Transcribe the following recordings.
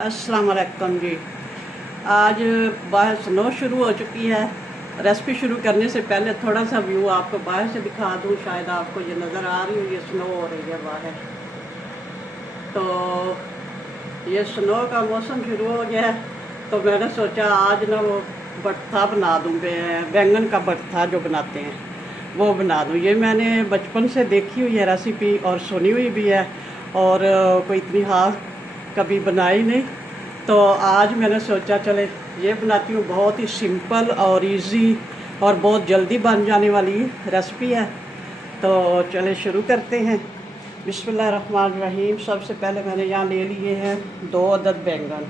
अस्सलाम वालेकुम जी। आज बाहर स्नो शुरू हो चुकी है। रेसिपी शुरू करने से पहले थोड़ा सा व्यू आपको बाहर से दिखा दूँ। शायद आपको ये नज़र आ रही हो, ये स्नो हो रही है बाहर। तो ये स्नो का मौसम शुरू हो गया है, तो मैंने सोचा आज ना वो भरता बना दूँ, बैंगन का भरता जो बनाते हैं वो बना दूँ। ये मैंने बचपन से देखी हुई है रेसिपी और सुनी हुई भी है, और कोई इतनी खास कभी बनाई नहीं। तो आज मैंने सोचा चले ये बनाती हूँ। बहुत ही सिंपल और इजी और बहुत जल्दी बन जाने वाली रेसिपी है। तो चले शुरू करते हैं। बिस्मिल्लाहिर्रहमानिर्रहीम। सबसे पहले मैंने यहाँ ले लिए हैं 2 अदद बैंगन,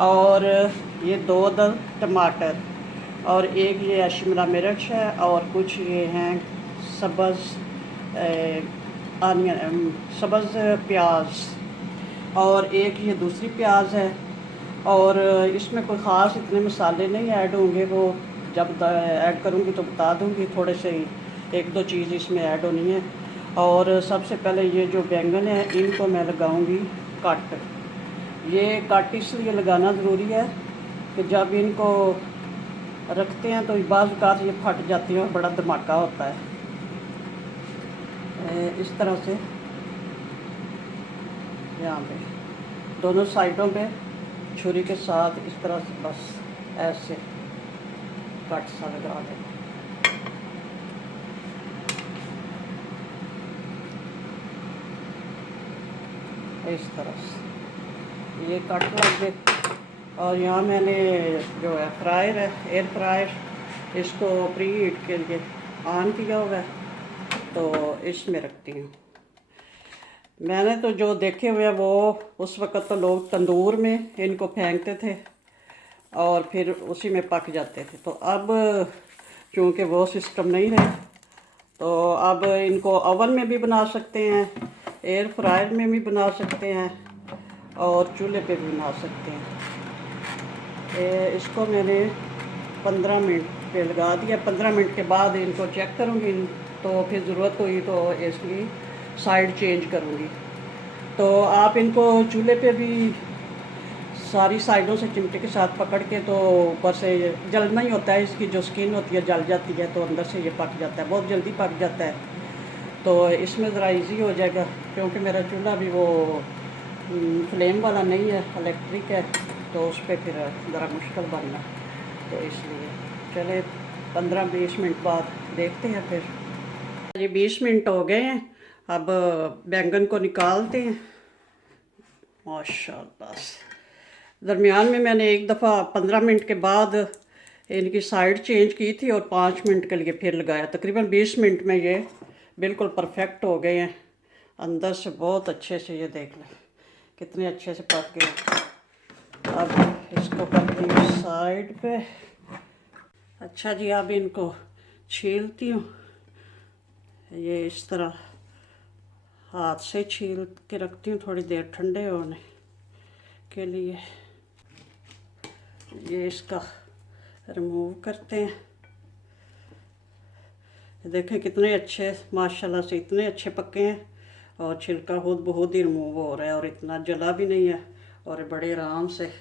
और ये 2 अदद टमाटर, और एक ये शिमला मिर्च है, और कुछ ये हैं सब्ज़ आनियन, सब्ज़ प्याज, और एक ये दूसरी प्याज है। और इसमें कोई ख़ास इतने मसाले नहीं ऐड होंगे, वो जब ऐड करूँगी तो बता दूँगी। थोड़े से एक दो चीज़ इसमें ऐड होनी है। और सबसे पहले ये जो बैंगन है इनको मैं लगाऊँगी कट। ये कट इसलिए लगाना ज़रूरी है कि जब इनको रखते हैं तो बाज़ औक़ात ये फट जाती है और बड़ा धमाका होता है। इस तरह से यहाँ पे दोनों साइडों पे छुरी के साथ इस तरह से बस ऐसे कट सा लगा दें। इस तरह से ये कट लग गए। और यहाँ मैंने जो है फ्रायर है, एयर फ्रायर, इसको प्री हीट के लिए ऑन किया हुआ है, तो इसमें रखती हूँ। मैंने तो जो देखे हुए हैं वो उस वक़्त तो लोग तंदूर में इनको फेंकते थे और फिर उसी में पक जाते थे। तो अब चूँकि वो सिस्टम नहीं रहे, तो अब इनको ओवन में भी बना सकते हैं, एयर फ्रायर में भी बना सकते हैं, और चूल्हे पे भी बना सकते हैं। इसको मैंने 15 मिनट पे लगा दिया। 15 मिनट के बाद इनको चेक करूँगी, तो फिर ज़रूरत हुई तो इसकी साइड चेंज करूँगी। तो आप इनको चूल्हे पे भी सारी साइडों से चिमटे के साथ पकड़ के, तो ऊपर से जलना ही होता है, इसकी जो स्किन होती है जल जाती है, तो अंदर से ये पक जाता है, बहुत जल्दी पक जाता है। तो इसमें ज़रा इजी हो जाएगा, क्योंकि मेरा चूल्हा भी वो फ्लेम वाला नहीं है, इलेक्ट्रिक है, तो उस पर फिर ज़रा मुश्किल बनना, तो इसलिए चले 15-20 मिनट बाद देखते हैं। फिर ये 20 मिनट हो गए हैं। अब बैंगन को निकालते हैं। माशाल्लाह, दरमियान में मैंने एक दफ़ा 15 मिनट के बाद इनकी साइड चेंज की थी और 5 मिनट के लिए फिर लगाया। तकरीबन 20 मिनट में ये बिल्कुल परफेक्ट हो गए हैं। अंदर से बहुत अच्छे से, ये देख लें कितने अच्छे से पक गए। अब इसको करती हूँ साइड पे। अच्छा जी, अब इनको छीलती हूँ। ये इस तरह हाथ से छील के रखती हूँ थोड़ी देर ठंडे होने के लिए। ये इसका रिमूव करते हैं। देखें कितने अच्छे, माशाल्लाह से इतने अच्छे पके हैं, और छिलका खुद बहुत ही रिमूव हो रहा है, और इतना जला भी नहीं है, और बड़े आराम से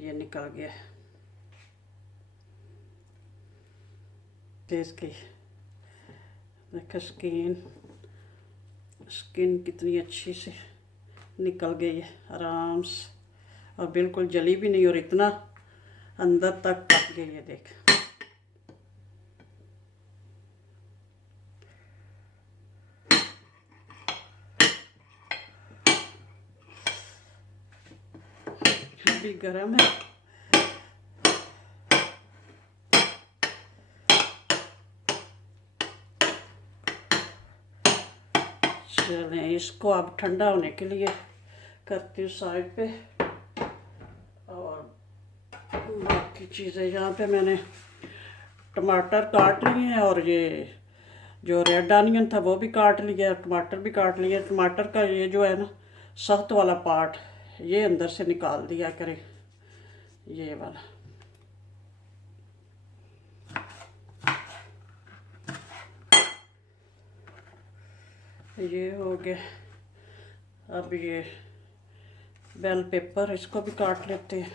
ये निकल गया। इसकी देखो स्किन कितनी अच्छी से निकल गई है आराम से, और बिल्कुल जली भी नहीं, और इतना अंदर तक पक गई है। देख अभी गरम है। चलें इसको अब ठंडा होने के लिए करती हूँ साइड पे। और बाकी चीज़ें यहाँ पे मैंने टमाटर काट लिए हैं, और ये जो रेड अनियन था वो भी काट लिया, टमाटर भी काट लिया। टमाटर का ये जो है ना सख्त वाला पार्ट, ये अंदर से निकाल दिया करें, ये वाला। ये हो गया। अब ये बेल पेपर, इसको भी काट लेते हैं।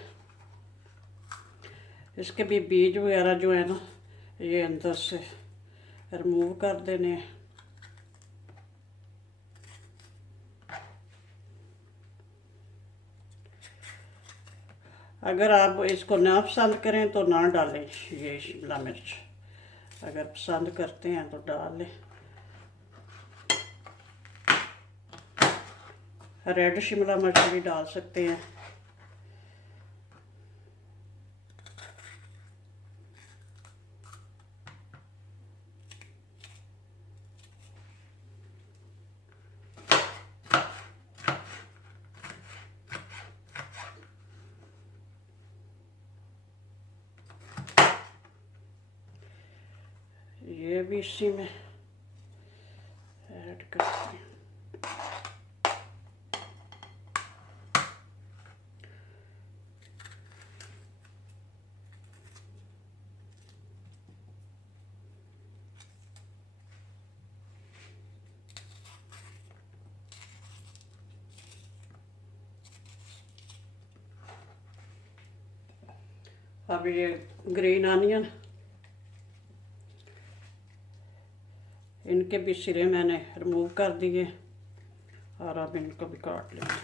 इसके भी बीज वगैरह जो है ना, ये अंदर से रिमूव कर देने हैं। अगर आप इसको ना पसंद करें तो ना डालें ये शिमला मिर्च, अगर पसंद करते हैं तो डाल लें। रेड शिमला मिर्च भी डाल सकते हैं। ये भी इसी में ऐड करते हैं। अब ये ग्रीन अनियन, इनके भी सिरे मैंने रिमूव कर दिए और अब इनको भी काट लेंगे।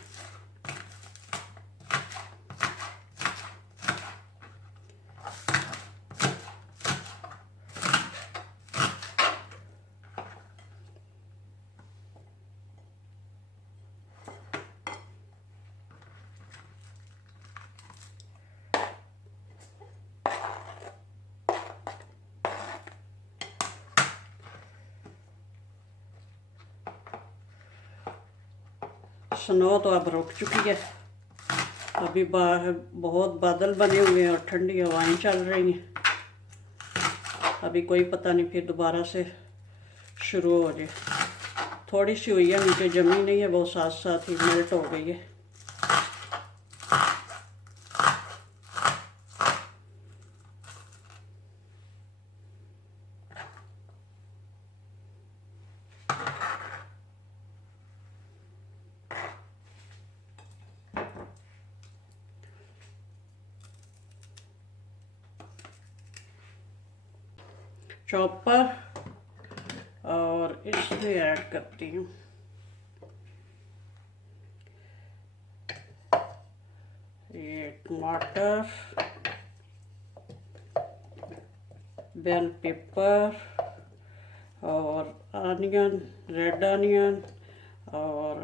स्नो तो अब रुक चुकी है, अभी बाहर बहुत बादल बने हुए हैं और ठंडी हवाएं चल रही हैं। अभी कोई पता नहीं फिर दोबारा से शुरू हो जाए। थोड़ी सी हुई है, नीचे जमी नहीं है, वो साथ साथ ही मेल्ट हो गई है। चॉपर और इसमें ऐड करती हूँ ये टमाटर, बेल पेपर और अनियन, रेड अनियन और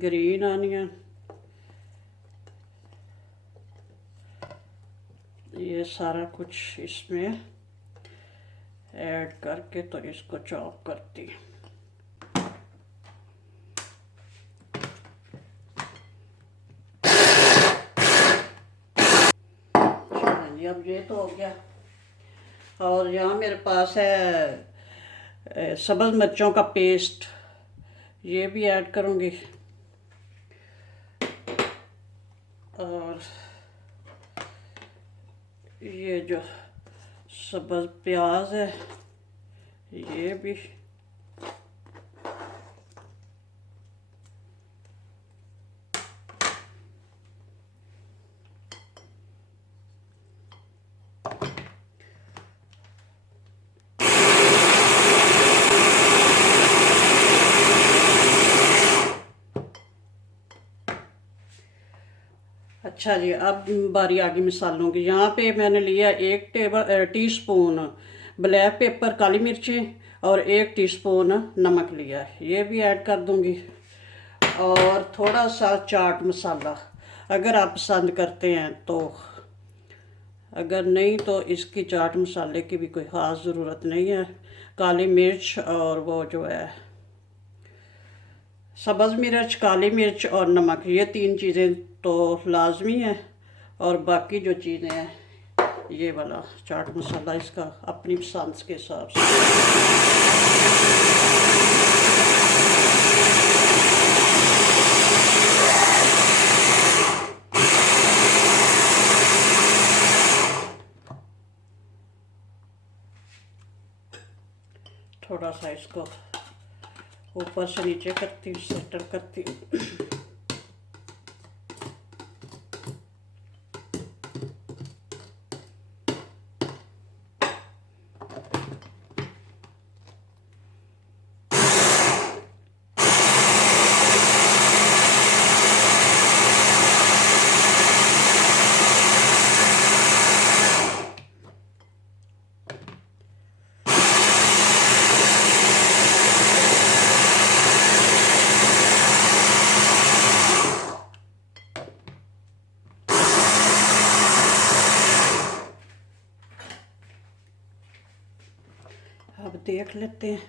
ग्रीन अनियन, ये सारा कुछ इसमें ऐड करके तो इसको चॉप करती हूँ। अब ये तो हो गया। और यहाँ मेरे पास है सब्ज़ मिर्चों का पेस्ट, ये भी ऐड करूँगी। और ये जो सब्ज़ प्याज है ये भी, अच्छा जी। अब बारी आ गई मसालों की। यहाँ पे मैंने लिया 1 टीस्पून ब्लैक पेपर काली मिर्चें और 1 टीस्पून नमक लिया है, ये भी ऐड कर दूँगी। और थोड़ा सा चाट मसाला, अगर आप पसंद करते हैं तो, अगर नहीं तो इसकी चाट मसाले की भी कोई ख़ास ज़रूरत नहीं है। काली मिर्च और वो जो है सब्ज़ मिर्च, काली मिर्च और नमक, ये 3 चीज़ें तो लाजमी है। और बाकी जो चीज़ें हैं ये वाला चाट मसाला, इसका अपनी पसंद के हिसाब से। थोड़ा सा इसको ऊपर से नीचे करती हूँ, सेटल करती हूँ। देख लेते हैं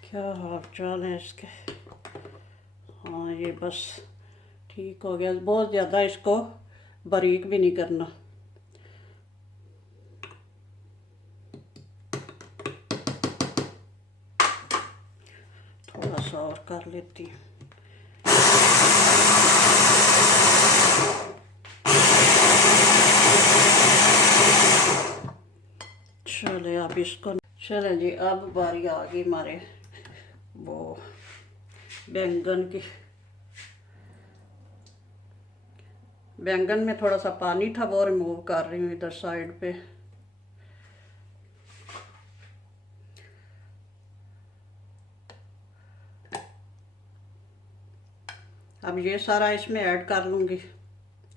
क्या हाल चाल है इसके। हाँ ये बस ठीक हो गया, बहुत ज़्यादा इसको बारीक भी नहीं करना। थोड़ा सा और कर लेती हूँ। चले अब इसको, चले जी अब बारी आ गई हमारे वो बैंगन की। बैंगन में थोड़ा सा पानी था वो रिमूव कर रही हूँ इधर साइड पे। अब ये सारा इसमें ऐड कर लूँगी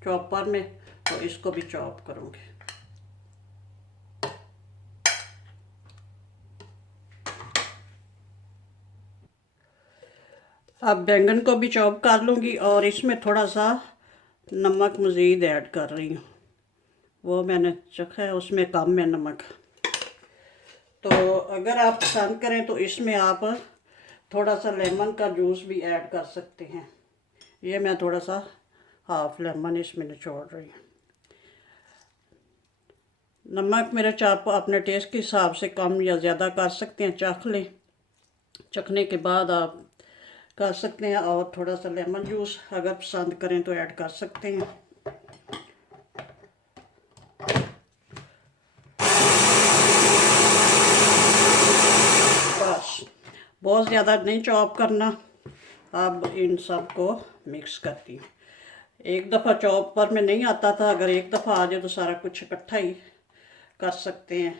चॉपर में, तो इसको भी चॉप करूँगी। अब बैंगन को भी चॉप कर लूँगी और इसमें थोड़ा सा नमक मज़ीद ऐड कर रही हूँ। वो मैंने चखा है, उसमें कम है नमक। तो अगर आप पसंद करें तो इसमें आप थोड़ा सा लेमन का जूस भी ऐड कर सकते हैं। ये मैं थोड़ा सा हाफ लेमन इसमें निचोड़ रही हूँ। नमक मिर्च आप अपने टेस्ट के हिसाब से कम या ज़्यादा कर सकते हैं, चख लें। चखने के बाद आप कर सकते हैं, और थोड़ा सा लेमन जूस अगर पसंद करें तो ऐड कर सकते हैं। बस बहुत ज़्यादा नहीं चॉप करना। अब इन सब को मिक्स करती हूँ। एक दफ़ा चॉपर में नहीं आता था, अगर एक दफ़ा आ जाए तो सारा कुछ इकट्ठा ही कर सकते हैं।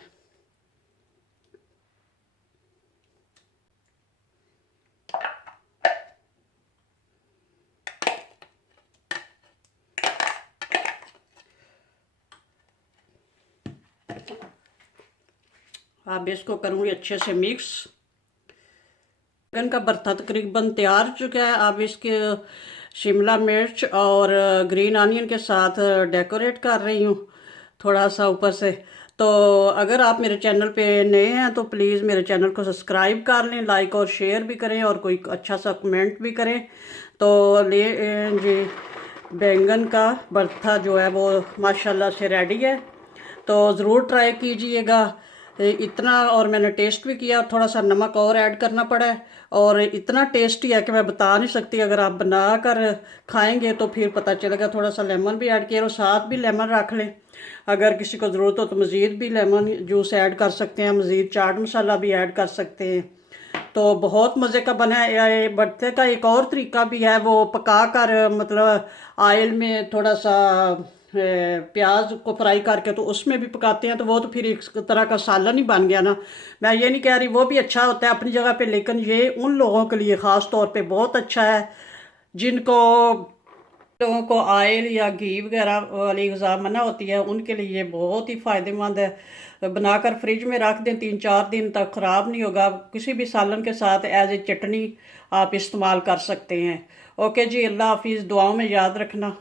अब इसको करूँगी अच्छे से मिक्स। चिकन का भरता तकरीबन तैयार हो चुका है। अब इसके शिमला मिर्च और ग्रीन अनियन के साथ डेकोरेट कर रही हूँ थोड़ा सा ऊपर से। तो अगर आप मेरे चैनल पे नए हैं तो प्लीज़ मेरे चैनल को सब्सक्राइब कर लें, लाइक और शेयर भी करें और कोई अच्छा सा कमेंट भी करें। तो ले जी बैंगन का भरता जो है वो माशाल्लाह से रेडी है, तो ज़रूर ट्राई कीजिएगा। इतना, और मैंने टेस्ट भी किया, थोड़ा सा नमक और ऐड करना पड़ा है और इतना टेस्टी है कि मैं बता नहीं सकती। अगर आप बना कर खाएंगे तो फिर पता चलेगा। थोड़ा सा लेमन भी ऐड किया और साथ भी लेमन रख लें। अगर किसी को ज़रूरत हो तो मज़ीद भी लेमन जूस ऐड कर सकते हैं, मज़ीद चाट मसाला भी ऐड कर सकते हैं। तो बहुत मज़े का बना है। ये भरते का एक और तरीका भी है, वो पका कर मतलब ऑयल में थोड़ा सा प्याज को फ्राई करके तो उसमें भी पकाते हैं, तो वो तो फिर एक तरह का सालन ही बन गया ना। मैं ये नहीं कह रही, वो भी अच्छा होता है अपनी जगह पे, लेकिन ये उन लोगों के लिए ख़ास तौर पे बहुत अच्छा है जिनको लोगों को ऑयल या घी वगैरह वाली ग़िज़ा मना होती है। उनके लिए ये बहुत ही फ़ायदेमंद है। बनाकर फ्रिज में रख दें, 3-4 दिन तक ख़राब नहीं होगा। किसी भी सालन के साथ एज ए चटनी आप इस्तेमाल कर सकते हैं। ओके जी, अल्लाह हाफिज़, दुआओं में याद रखना।